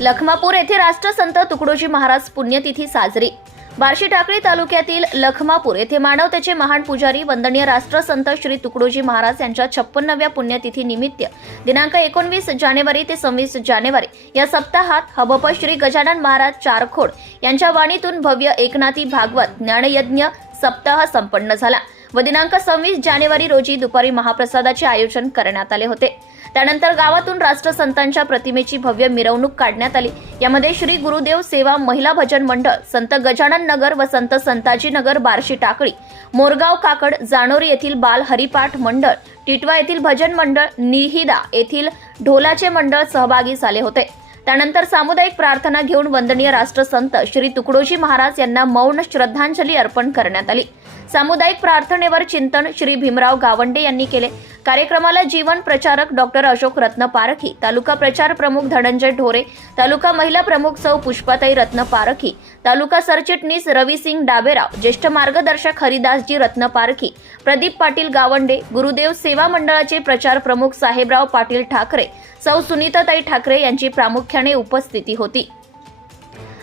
लखमापूर येथे राष्ट्रसंत तुकडोजी महाराज पुण्यतिथी साजरी. बार्शी टाकळी तालुक्यातील लखमापूर येथे मानवतेचे महान पुजारी वंदनीय राष्ट्रसंत श्री तुकडोजी महाराज यांच्या छप्पन्नव्या पुण्यतिथी निमित्त दिनांक एकोणवीस जानेवारी ते सव्वीस जानेवारी या सप्ताहात हबप श्री गजानन महाराज चारखोड यांच्या वाणीतून भव्य एकनाथी भागवत ज्ञानयज्ञ सप्ताह संपन्न झाला व दिनांक सव्वीस जानेवारी रोजी दुपारी महाप्रसादाचे आयोजन करण्यात आले होते. त्यानंतर गावातून राष्ट्रसंतांच्या प्रतिमेची भव्य मिरवणूक काढण्यात आली. यामध्ये श्री गुरुदेव सेवा महिला भजन मंडळ संत गजानन नगर व संत संताजी नगर बार्शी टाकळी मोरगाव काकड जानोरी येथील बाल हरिपाठ मंडळ टिटवा येथील भजन मंडळ निहिदा येथील ढोलाचे मंडळ सहभागी झाले होते. त्यानंतर सामुदायिक प्रार्थना घेऊन वंदनीय राष्ट्रसंत श्री तुकडोजी महाराज यांना मौन श्रद्धांजली अर्पण करण्यात आली. सामुदायिक प्रार्थनेवर चिंतन श्री भीमराव गावंडे यांनी केले. कार्यक्रमाला जीवन प्रचारक डॉक्टर अशोक रत्न पारखी तालुका प्रचार प्रमुख धनंजय ढोरे तालुका महिला प्रमुख सौ पुष्पाताई रत्न पारखी तालुका सरचिटणीस रविसिंग डाबेराव ज्येष्ठ मार्गदर्शक हरिदासजी रत्न पारखी प्रदीप पाटील गावंडे गुरुदेव सेवा मंडळाचे प्रचार प्रमुख साहेबराव पाटील ठाकरे सौ सुनीताताई ठाकरे यांची प्रामुख्याने उपस्थिती होती.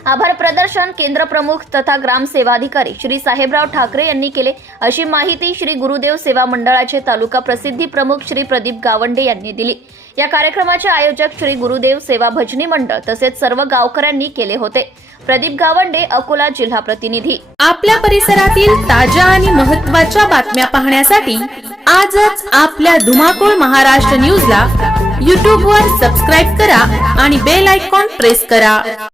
आभार प्रदर्शन केंद्र प्रमुख तथा ग्राम सेवाधिकारी श्री साहेबराव ठाकरे यांनी केले. अशी माहिती श्री गुरुदेव सेवा मंडळाचे तालुका प्रसिद्धी प्रमुख श्री प्रदीप गावंडे यांनी दिली. या कार्यक्रमाचे आयोजक श्री गुरुदेव सेवा भजनी मंडळ तसेच सर्व गावकऱ्यांनी केले होते. प्रदीप गावंडे अकोला जिल्हा प्रतिनिधी. आपल्या परिसरातील ताज्या आणि महत्त्वाच्या बातम्या पाहण्यासाठी आजच आपल्या धुमाकूळ महाराष्ट्र न्यूजला यूट्यूबवर सबस्क्राईब करा आणि बेल आयकॉन प्रेस करा.